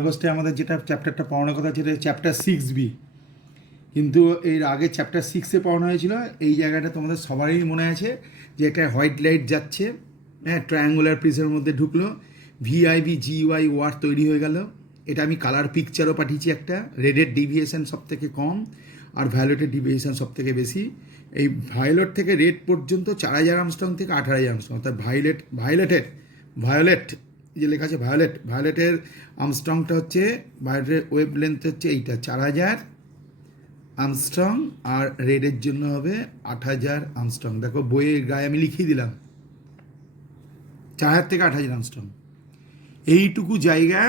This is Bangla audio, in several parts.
আগস্টে আমাদের যেটা চ্যাপ্টারটা পড়ানোর কথা ছিল চ্যাপ্টার 6B, কিন্তু এর আগে চ্যাপ্টার 6-এ পড়ানো হয়েছিল। এই জায়গাটা তোমাদের সবারই মনে আছে যে একটা হোয়াইট লাইট যাচ্ছে, হ্যাঁ, ট্রায়াঙ্গুলার প্রিজমের মধ্যে ঢুকলো, ভিআইবি জিওয়াই ওয়ার তৈরি হয়ে গেল। এটা আমি কালার পিকচারও পাঠিয়েছি একটা। রেডের ডিভিয়েশন সব থেকে কম আর ভায়োলেটের ডিভিয়েশন সব থেকে বেশি। এই ভায়োলেট থেকে রেড পর্যন্ত 4000 আমস্ট্রং থেকে 18,000 আমস্ট্রং, অর্থাৎ ভায়োলেট যে লেখা আছে ভায়োলেটের আমস্ট্রংটা হচ্ছে, ভায়োলেটের ওয়েভ লেন্থ হচ্ছে এইটা 4000 আমস্ট্রং, আর রেডের জন্য হবে 8000 আমস্ট্রং। দেখো বইয়ের গায়ে আমি লিখিয়ে দিলাম 4000 থেকে 8000 আমস্ট্রং। এইটুকু জায়গা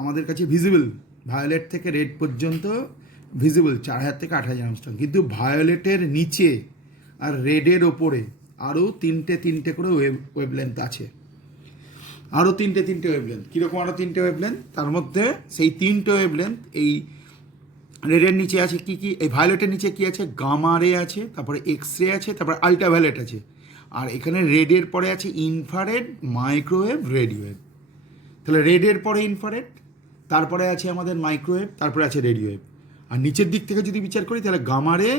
আমাদের কাছে ভিজিবল, ভায়োলেট থেকে রেড পর্যন্ত ভিজিবল 4000 থেকে 8000 আমস্ট্রং। কিন্তু ভায়োলেটের নিচে আর রেডের ওপরে আরও তিনটে করে ওয়েভ লেন্থ আছে, আরও তিনটে ওয়েভ লেন্থ। কীরকম আরও তিনটে ওয়েভ লেন্থ? তার মধ্যে সেই তিনটে ওয়েভ লেন্থ এই রেডের নিচে আছে কি কি, এই ভায়োলেটের নিচে কি আছে? গামা রে আছে, তারপরে এক্স রে আছে, তারপরে আল্ট্রাভায়োলেট আছে, আর এখানে রেডের পরে আছে ইনফ্রারেড, মাইক্রোওয়েভ, রেডিওওয়েভ। তাহলে রেডের পরে ইনফ্রারেড, তারপরে আছে আমাদের মাইক্রোওয়েভ, তারপরে আছে রেডিওওয়েভ। আর নিচের দিক থেকে যদি বিচার করি তাহলে গামা রে,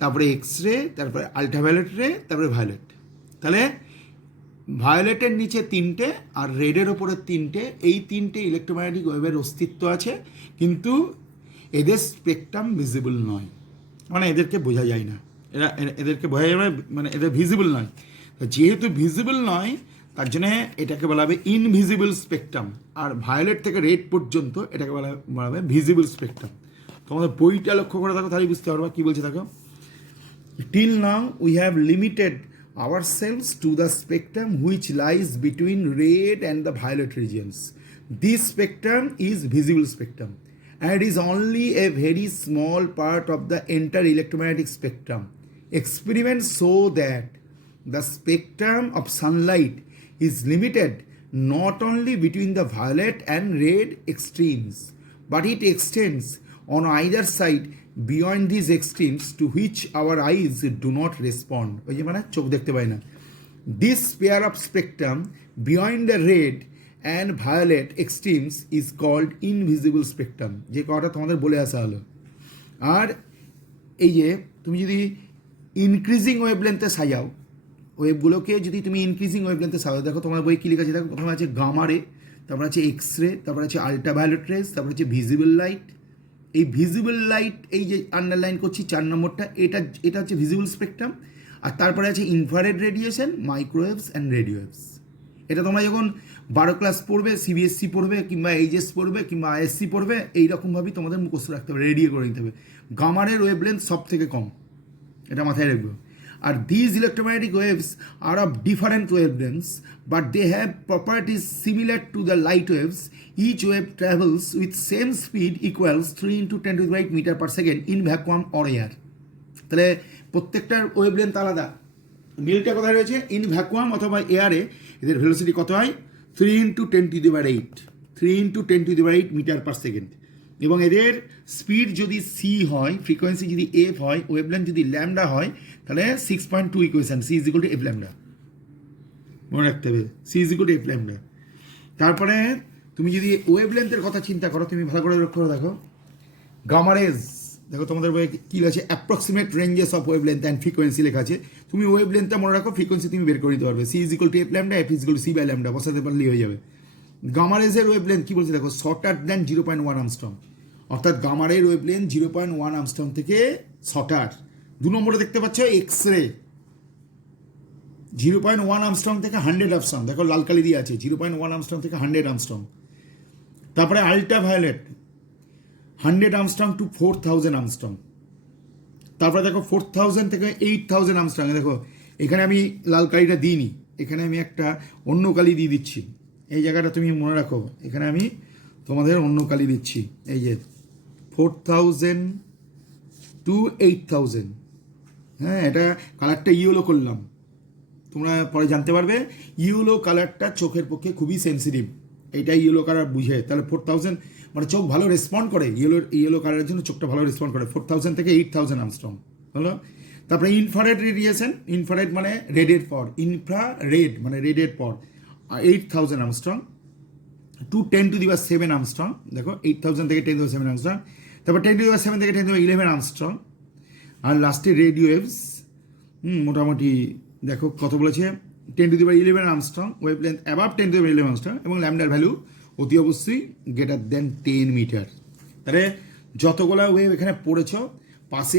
তারপরে এক্স রে, তারপরে আল্ট্রাভায়োলেট রে, তারপরে ভায়োলেট। তাহলে ভায়োলেটের নিচে তিনটে আর রেডের ওপরে তিনটে, এই তিনটে ইলেকট্রোম্যাগনেটিক ওয়েভের অস্তিত্ব আছে, কিন্তু এদের স্পেকট্রাম ভিজিবল নয়, মানে এদেরকে বোঝা যায় না, এদেরকে বোঝা যায় না, মানে এদের ভিজিবল নয়। যেহেতু ভিজিবল নয় তার জন্য এটাকে বলা হবে ইনভিজিবল স্পেকট্রাম, আর ভায়োলেট থেকে রেড পর্যন্ত এটাকে বলা হবে ভিজিবল স্পেকট্রাম। তোমাদের বইটা লক্ষ্য করে থাকো তাহলে বুঝতে পারবা কী বলছে। দেখো, till now we have limited ourselves to the spectrum which lies between red and the violet regions. This spectrum is visible spectrum and is only a very small part of the entire electromagnetic spectrum. Experiments show that the spectrum of sunlight is limited not only between the violet and red extremes, but it extends on either side beyond these extremes to which our eyes do not respond. ওই যে মানে চোখ দেখতে পায় না। This pair of spectrum beyond the red and violet extremes is called invisible spectrum, যে কথাটা তোমাদের বলে আসা হলো। আর এই যে তুমি যদি ইনক্রিজিং ওয়েভলেন্থে সাজাও, ওয়েভগুলোকে যদি তুমি ইনক্রিজিং ওয়েভলেন্থে সাজাও, দেখো তোমার বই কী লেখা আছে? দেখো, প্রথমে আছে গামা রে, তারপর আছে এক্স রে, তারপর আছে আল্ট্রাভায়োলেট রেস, তারপর আছে ভিজিবল লাইট। এই ভিজিবল লাইট, এই যে আন্ডারলাইন করছি 4 নম্বরটা, এটা হচ্ছে ভিজিবল স্পেকট্রাম। আর তারপরে আছে ইনফ্রারেড রেডিয়েশন, মাইক্রোওয়েভস অ্যান্ড রেডিওওয়েভস। এটা তোমরা যখন 12 ক্লাস পড়বে, সিবিএসসি পড়বে, কিংবা এইচএস পড়বে, কিংবা আইএসসি পড়বে, এইরকমভাবেই তোমাদের মুখস্থ রাখতে হবে, রেডিও করে নিতে হবে। গামারের ওয়েভলেন্থ সব থেকে কম, এটা মাথায় রাখবে। আর these electromagnetic waves are of different wavelengths, but they have properties similar to the light waves. Each wave travels with same speed equals 3 into 10 to the 8 meter per second in vacuum or air. তাহলে প্রত্যেকটার ওয়েভলেন্থ আলাদা। মিলটা কোথায় রয়েছে? ইন ভ্যাকুয়াম অথবা এয়ারে এদের ভেলোসিটি কত হয়? 3 into 10 to the 8, 3 into 10 to the 8 metre per second. এবং এদের স্পিড যদি সি হয়, ফ্রিকোয়েন্সি যদি এফ হয়, ওয়েভলেন্থ যদি ল্যামডা হয়, তাহলে 6.2 equation, C is equal to F lambda. মনে রাখতে হবে, C is equal to F lambda. তারপরে তুমি যদি ওয়েভলেন্থের কথা চিন্তা করো, তুমি ভালো করে লক্ষ্য করে দেখো, গামারেজ, দেখো তোমাদের বইয়ে কী আছে? Approximate ranges of wavelength and frequency লেখা আছে। তুমি ওয়েভলেন্থটা মনে রাখো, ফ্রিকোয়েন্সি তুমি বের করে দিতে পারবে। C is equal to F lambda, F is equal to C by lambda, বসাতে পারলেই হয়ে যাবে। গামারেজের ওয়েভলেন্থ কী বলছে দেখো? শর্টার দ্যান 0.1 আমস্ট্রং, অর্থাৎ গামারের ওয়েভলেন্থ 0.1 আমস্ট্রং থেকে শর্টার। 2 নম্বরে দেখতে পাচ্ছ এক্স রে, 0.1 আমস্ট্রং থেকে 100 আমস্ট্রং, দেখো লাল কালি দিয়ে আছে, 0.1 আমস্ট্রং থেকে 100 আমস্ট্রং। তারপরে আল্ট্রাভায়োলেট 100 আমস্ট্রং টু 4000 আমস্ট্রং। তারপরে দেখো 4000 থেকে 8000 আমস্ট্রং। দেখো এখানে আমি লাল কালিটা দিইনি, এখানে আমি একটা অন্য কালি দিয়ে দিচ্ছি। এই জায়গাটা তুমি মনে রাখো, এখানে আমি তোমাদের অন্য কালি দিচ্ছি। এই যে 4000 টু 8000, হ্যাঁ, এটা কালারটা ইয়েলো করলাম, তোমরা পরে জানতে পারবে। ইয়েলো কালারটা চোখের পক্ষে খুবই সেন্সিটিভ, এইটা ইয়েলো কালার বুঝে। তাহলে 4000 মানে চোখ ভালো রেসপন্ড করে, ইয়েলো কালারের জন্য চোখটা ভালো রেসপন্ড করে। 4000 থেকে 8000 আমস্ট্রং হলো। তারপরে ইনফ্রারেড রেডিয়েশন, ইনফ্রারেড মানে রেডের পর, ইনফ্রা রেড মানে রেডের পর 8000 আমস্ট্রং। টু 10⁻7 আর্মস্ট্রং, দেখো 8000 থেকে 10⁻7 আর্মস্ট্রং, তারপর 10⁻7 থেকে 10⁻11 আর্মস্ট্রং, আর লাস্টে রেডিও ওয়েভস মোটামুটি দেখো কত বলেছে, 10⁻11 Armstrong, wave length above 10⁻11 Armstrong, এবং ল্যামডার ভ্যালু অতি অবশ্যই গ্রেটার দেন 10 মিটার। তাহলে যতগুলো ওয়েভ এখানে পড়েছ, পাশে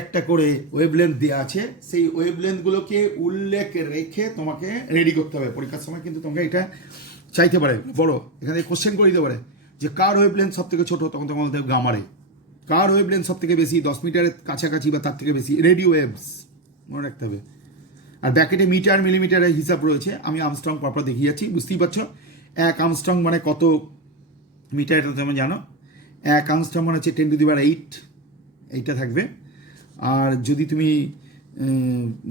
একটা করে ওয়েভ লেন্থ দেওয়া আছে, সেই ওয়েভ লেন্থগুলোকে উল্লেখ রেখে তোমাকে রেডি করতে হবে। পরীক্ষার সময় কিন্তু তোমাকে এটা চাইতে পারে বড়, এখানে কোশ্চেন করে দিতে পারে যে কার ওয়েভ লেন্থ সব থেকে ছোটো, তখন তোমার বলতে গামারে। কার ওয়েভ লেন্থ সব থেকে বেশি, 10 মিটারের কাছাকাছি বা তার থেকে বেশি, রেডিও ওয়েভস মনে রাখতে হবে। আর ব্যাকেটে মিটার মিলিমিটারের হিসাব রয়েছে, আমি আর্মস্ট্রং পরপর দেখিয়ে যাচ্ছি, বুঝতেই পারছো। 1 আর্মস্ট্রং মানে কত মিটার, এটা তুমি জানো। 1 আর্মস্ট্রং মানে হচ্ছে 10⁸ এইটা থাকবে। আর যদি তুমি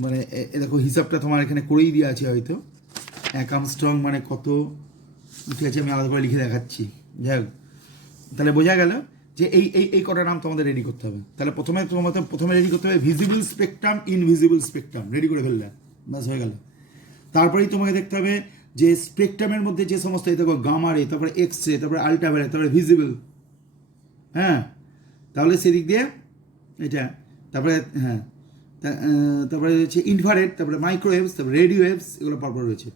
মানে দেখো হিসাবটা তোমার এখানে করেই দেওয়া আছে হয়তো, 1 আর্মস্ট্রং মানে কত, ঠিক আছে আমি আলাদা করে লিখে দেখাচ্ছি। যাই হোক, তাহলে বোঝা গেল যে এই কটা নাম তোমাদের রেডি করতে হবে। তাহলে প্রথমে রেডি করতে হবে visible spectrum, invisible spectrum, ready করে ফেললে ব্যাস হয়ে গেল। তারপরেই তোমাকে দেখতে হবে যে স্পেকট্রামের মধ্যে যে সমস্ত, এই দেখো গামা রে, তারপরে এক্স রে, তারপরে আলট্রাভায়োলেট, তারপরে ভিজিবল, হ্যাঁ, তাহলে সেদিক দিয়ে এটা, তারপরে হ্যাঁ, তারপরে হচ্ছে ইনফ্রারেড, তারপরে মাইক্রোওয়েভস, তারপরে রেডিও ওয়েভস, এগুলো পরপর রয়েছে।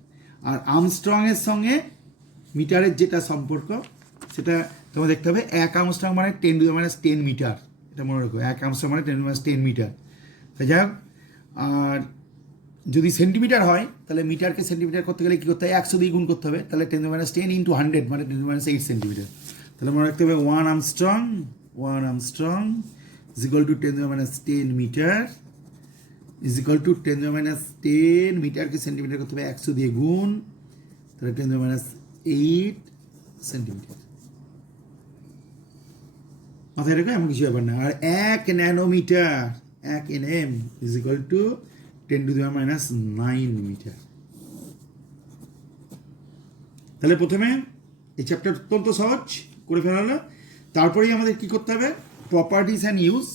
আর আর্মস্ট্রংয়ের সঙ্গে মিটারের যেটা সম্পর্ক, সেটা তোমার দেখতে হবে। 1 আর্মস্ট্রং মানে 10⁻10 মিটার, এটা মনে রাখো। 1 আর্মস্ট্রং মানে 10⁻10 মিটার। তাই যাই হোক, আর যদি সেন্টিমিটার হয়, তাহলে মিটারকে সেন্টিমিটার করতে গেলে কী করতে হবে, 100 দিয়ে গুণ করতে হবে। তাহলে 10⁻10 × 100 মানে 10⁻8 সেন্টিমিটার। তাহলে মনে রাখতে হবে 1 angstrom is equal to 10⁻10 metre is equal to 10⁻10 মিটারকে সেন্টিমিটার করতে হবে 100 দিয়ে গুণ, তাহলে 10⁻8 সেন্টিমিটার। মাথায় রেখো, এমন কিছু ব্যাপার না। আর 1 nanometre, 1 nm is equal to 10⁻9 metre. তাহলে প্রথমে এই চ্যাপ্টার অত্যন্ত সহজ করে ফেলা হলো। তারপরেই আমাদের কি করতে হবে, প্রপার্টিস অ্যান্ড ইউজ,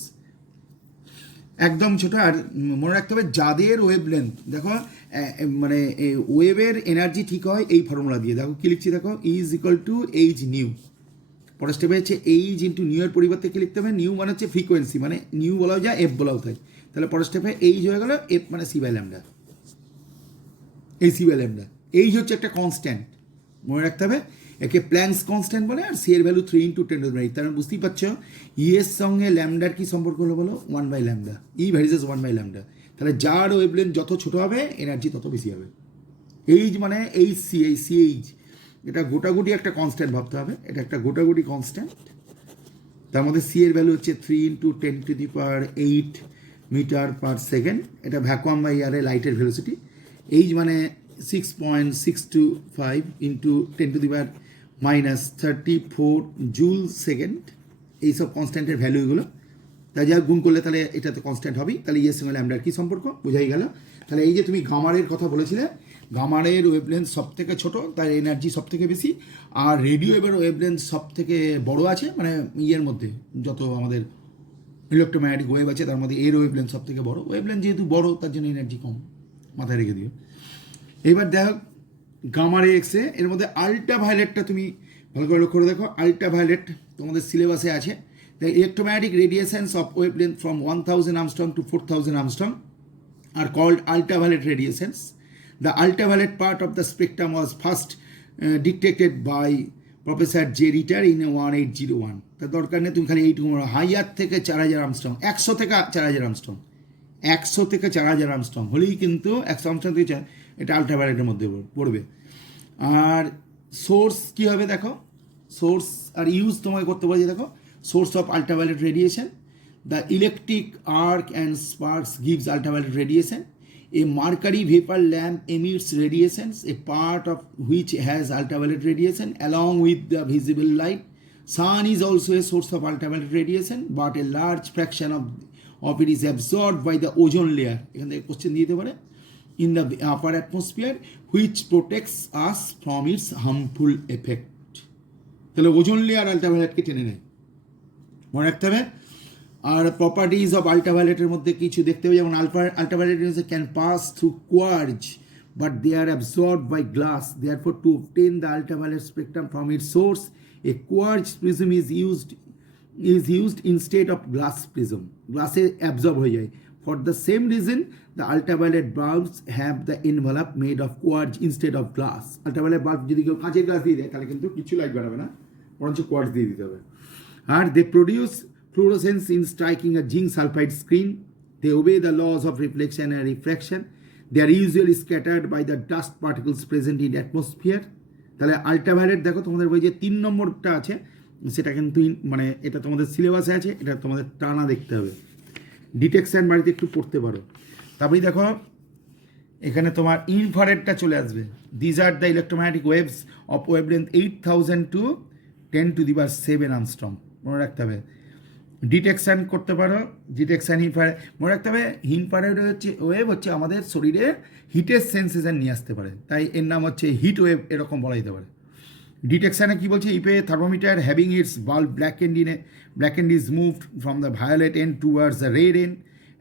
একদম ছোটো। আর মনে রাখতে হবে যাদের ওয়েভ লেন্থ, দেখো মানে ওয়েভের এনার্জি ঠিক হয় এই ফর্মুলা দিয়ে। দেখো কী লিখছি, দেখো is equal two H new. পরের স্টেপে হচ্ছে এইচ ইন্টু নিউ এর পরিবর্তে কী লিখতে হবে, নিউ মানে হচ্ছে ফ্রিকোয়েন্সি, মানে নিউ বলাও যায়, এফ বলাও যায়। তাহলে পরের স্টেপে এইচ হয়ে গেল, এফ মানে c/λ, এই c/λ। এইচ হচ্ছে একটা কনস্ট্যান্ট, মনে রাখতে হবে। একে প্ল্যাঙ্কস কনস্ট্যান্ট বলে, আর সি এর ভ্যালু 3 × 10⁻8। তার মানে বুঝতেই পারছো এর সঙ্গে ল্যামডার কি সম্পর্ক হলো বলো, 1/λ, ই ভ্যারিজেস 1/λ। তাহলে যার ওয়েভলেন্থ যত ছোট হবে এনার্জি তত বেশি হবে। এইচ মানে এই সিএইচ, এটা গোটাগুটি একটা কনস্ট্যান্ট ভাবতে হবে, এটা একটা গোটাগুটি কনস্ট্যান্ট। তার মধ্যে সি এর ভ্যালু হচ্ছে 3 × 10⁸8 মিটার পার সেকেন্ড, এটা ভ্যাকুয়াম বা এয়ারে লাইটের ভেলোসিটি। এইচ মানে 6.625 × 10⁻34 জুল সেকেন্ড। এইসব কনস্ট্যান্টের ভ্যালু এগুলো, তাই যা গুণ করলে তাহলে এটা তো কনস্ট্যান্ট হবেই। তাহলে ইয়ের সঙ্গে ল্যামডার কী সম্পর্ক বোঝাই গেল। তাহলে এই যে তুমি গামারের কথা বলেছিলে, গামারের ওয়েভলেন্থ সব থেকে ছোটো, তার এনার্জি সব থেকে বেশি। আর রেডিও ওয়েভের ওয়েভলেন্থ সব থেকে বড়ো আছে, মানে ইয়ের মধ্যে যত আমাদের ইলেকট্রোম্যাগনেটিক ওয়েভ আছে তার মধ্যে এর ওয়েভলেন্থ সব থেকে বড়ো। ওয়েভলেন্থ যেহেতু বড়ো তার জন্য এনার্জি কম, মাথায় রেখে দিও। এবার দেখো গামারে এক্সে, এর মধ্যে আল্ট্রাভায়োলেটটা তুমি ভালো করে লক্ষ্য করে দেখো। আল্ট্রাভায়োলেট তোমাদের সিলেবাসে আছে। The electromagnetic radiations of wavelength from 1000 Armstrong to 4000 Armstrong are called ultraviolet radiations. The ultraviolet part of the spectrum was first detected by Professor J. Ritter in 1801. তার দরকার নেই, তুমি খালি এইটুকু হাইয়ার থেকে 4000 Armstrong, 100 থেকে 4000 Armstrong, 100 থেকে 4000 Armstrong হলেই কিন্তু 100 Armstrong থেকে এটা আল্ট্রাভায়োলেটের মধ্যে পড়বে। আর সোর্স কী হবে দেখো, সোর্স আর ইউজ তোমাকে করতে বলছে। দেখো source of ultraviolet radiation, the electric arc and sparks gives ultraviolet radiation. A mercury vapor lamp emits radiations, a part of which has ultraviolet radiation along with the visible light. Sun is also a source of ultraviolet radiation, but a large fraction of it is absorbed by the ozone layer. এখান থেকে কোশ্চেন দিতে পারে, in the upper atmosphere, which protects us from its harmful effect. তাহলে ওজোন লেয়ার আল্ট্রাভায়োলেটকে টেনে নেয়, মনে রাখতে হবে। আর প্রপার্টিজ অফ আল্ট্রাভায়োলেটের মধ্যে কিছু দেখতে হবে, যেমন ultraviolet can pass through quartz but they are absorbed by glass. Therefore, to obtain the ultraviolet spectrum from its source, a quartz prism is used instead of glass prism. Glass absorb হয়ে যায়. For the same reason, the ultraviolet bulbs have the envelope made of quartz instead of glass. Ultraviolet bulb যদি কেউ কাঁচের গ্লাস দিয়ে দেয় তাহলে কিন্তু কিছু লাইট বাড়াবে না, বরঞ্চ কোয়ার্টজ দিয়ে দিতে হবে। আর they produce fluorescence in striking a zinc sulfide screen. They obey the laws of reflection and refraction. They are usually scattered by the dust particles present in atmosphere. তাহলে আলট্রাভায়োলেট দেখো তোমাদের বই যে 3 নম্বরটা আছে সেটা কিন্তু মানে এটা তোমাদের সিলেবাসে আছে, এটা তোমাদের টানা দেখতে হবে। ডিটেকশন বাড়িতে একটু পড়তে পারো। তারপরে দেখো এখানে তোমার ইনফ্রারেডটা চলে আসবে। These are the electromagnetic waves of wavelength 8000 to 10⁷ angstrom, মনে রাখতে হবে। ডিটেকশান করতে পারো, ডিটেকশান ইনফ্রারেড মনে রাখতে হবে। ইনফ্রারেড হচ্ছে ওয়েভ হচ্ছে আমাদের শরীরে হিটের সেন্সেশন নিয়ে আসতে পারে, তাই এর নাম হচ্ছে হিট ওয়েভ, এরকম বলা যেতে পারে। ডিটেকশানে কী বলছে, if A thermometer having it's bulb blackened is moved from the violet end towards the red end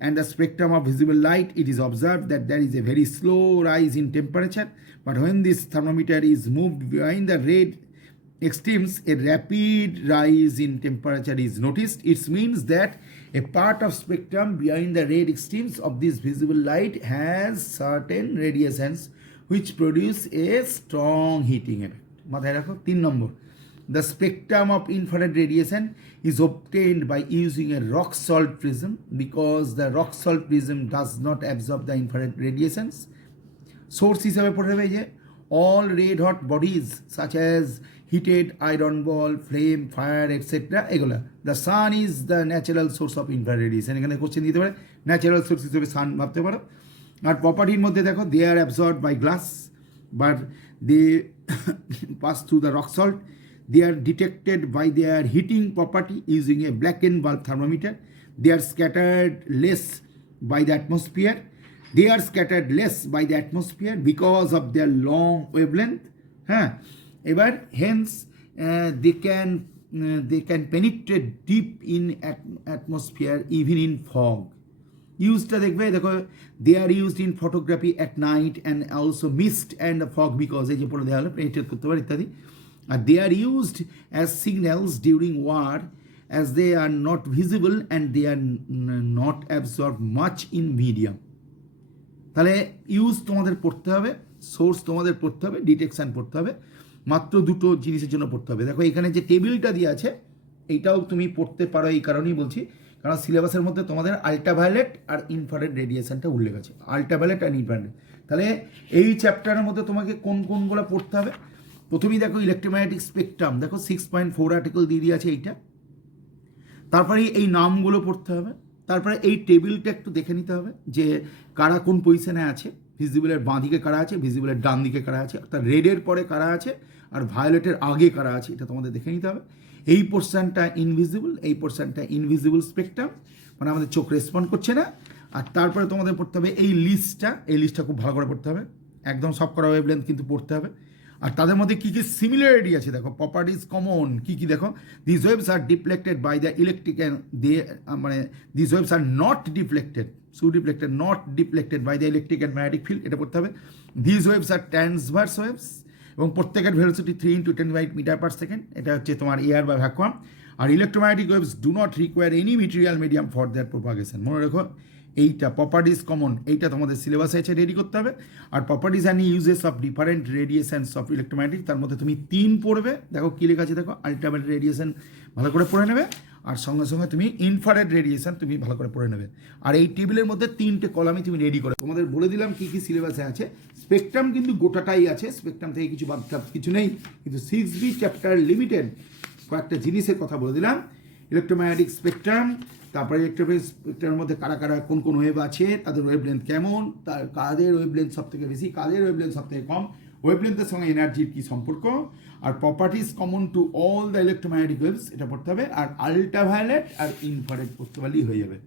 and the spectrum of visible light, it is observed that there is a very slow rise in temperature, but when this thermometer is moved behind the red extremes, a rapid rise in temperature is noticed. It means that a part of spectrum behind the red extremes of this visible light has certain radiations which produce a strong heating effect. মাথায় রাখো। 3 নম্বর, the spectrum of infrared radiation is obtained by using a rock salt prism because the rock salt prism does not absorb the infrared radiations. Source হিসাবে পড়ে নেবে যে all red hot bodies such as heated iron ball, flame, fire, etc. এগুলা the sun is the natural source of infrared radiation। এখানে কোশ্চেন দিতে পারে, ন্যাচারাল সোর্স হিসেবে সান ভাবতে পারো। আর প্রপার্টির মধ্যে দেখো they are absorbed by glass but they pass through the rock salt. They are detected by their heating property using a blackened bulb thermometer. They are scattered less by the atmosphere. They are scattered less by the atmosphere because of their long wavelength. এবার hence they can penetrate deep in atmosphere even in fog. ইউজটা দেখবে, দেখো they are used in photography at night and also mist and fog because এই যে পড়ে দেওয়া হলো পেনিট্রেট করতে পারে ইত্যাদি। আর they are used as signals during war as they are not visible and they are not absorb much in medium. তাহলে ইউজ তোমাদের পড়তে হবে, সোর্স তোমাদের পড়তে হবে, ডিটেকশান পড়তে হবে, মাত্র দুটো জিনিসের জন্য পড়তে হবে। দেখো এখানে যে টেবিলটা দিয়ে আছে এইটাও তুমি পড়তে পারো, এই কারণেই বলছি কারণ সিলেবাসের মধ্যে তোমাদের আল্ট্রাভায়োলেট আর ইনফ্রারেড রেডিয়েশনটা উল্লেখ আছে, আল্ট্রাভায়োলেট আর ইনফ্রারেড। তাহলে এই চ্যাপ্টারের মধ্যে তোমাকে কোন কোনগুলো পড়তে হবে, প্রথমেই দেখো ইলেকট্রোম্যাগনেটিক স্পেকট্রাম, দেখো 6.4 আর্টিকেল দিয়ে আছে এইটা। তারপরে এই নামগুলো পড়তে হবে, তারপরে এই টেবিলটা একটু দেখে নিতে হবে যে কারা কোন পজিশনে আছে, ভিজিবলের বাঁ দিকে কারা আছে, ভিজিবলের ডান দিকে কারা আছে, অর্থাৎ রেডের পরে কারা আছে আর ভায়োলেটের আগে কারা আছে, এটা তোমাদের দেখে নিতে হবে। এই পোর্শনটা ইনভিজিবল, এই পোর্শনটা ইনভিজিবল স্পেকট্রাম, মানে আমাদের চোখ রেসপন্ড করছে না। আর তারপরে তোমাদের পড়তে হবে এই লিস্টটা খুব ভালো করে পড়তে হবে, একদম সব করা ওয়েভলেন্থ কিন্তু পড়তে হবে। আর তাদের মধ্যে কী কী সিমিলারিটি আছে দেখো, প্রপার্টিজ কমন কী কী দেখো, this waves are deflected by the electric, মানে this waves are not deflected, not deflected by the electric and magnetic field, এটা পড়তে হবে। This waves are transverse waves এবং প্রত্যেকের ভেলোসিটি 3 × 10⁻⁷ মিটার/সেকেন্ড, এটা হচ্ছে তোমার এয়ার বা ভ্যাকুয়াম। আর electromagnetic waves do not require any material medium for their propagation. মনে রেখো এইটা প্রপার্টিজ কমন, এইটা তোমাদের সিলেবাসে আছে, রেডি করতে হবে। আর properties and uses of different radiations of electromagnetic, তার মধ্যে তুমি 3 পড়বে। দেখো কী লেখা আছে দেখো, আল্ট্রাভায়োলেট রেডিয়েশন ভালো করে পড়ে নেবে, আর সঙ্গে সঙ্গে তুমি ইনফ্রারেড রেডিয়েশন তুমি ভালো করে পড়ে নেবে। আর এই টেবিলের মধ্যে 3টে কলামই তুমি রেডি করে, তোমাদের বলে দিলাম কী কী সিলেবাসে আছে। স্পেকট্রাম কিন্তু গোটাটাই আছে, স্পেকট্রাম থেকে কিছু বাদ কিছু নেই, কিন্তু 6B চ্যাপ্টার লিমিটেড কয়েকটা জিনিসের কথা বলে দিলাম। ইলেকট্রোম্যাগনেটিক স্পেকট্রাম, তারপরে ইলেকট্রোম্যাগনেটিক স্পেকট্রামের মধ্যে কারা কারা কোন কোন ওয়েভ আছে, তাদের ওয়েভলেন্থ কেমন, তার কাদের ওয়েভলেন্থ সব থেকে বেশি, কাদের ওয়েভলেন্থ সব থেকে কম, ওয়েভলেন্থের সঙ্গে এনার্জির কী সম্পর্ক, আর properties common to all the electromagnetic waves, এটা পড়তে হবে। আর আল্ট্রাভায়োলেট আর ইনফ্রারেড পড়তে পারলেই হয়ে যাবে।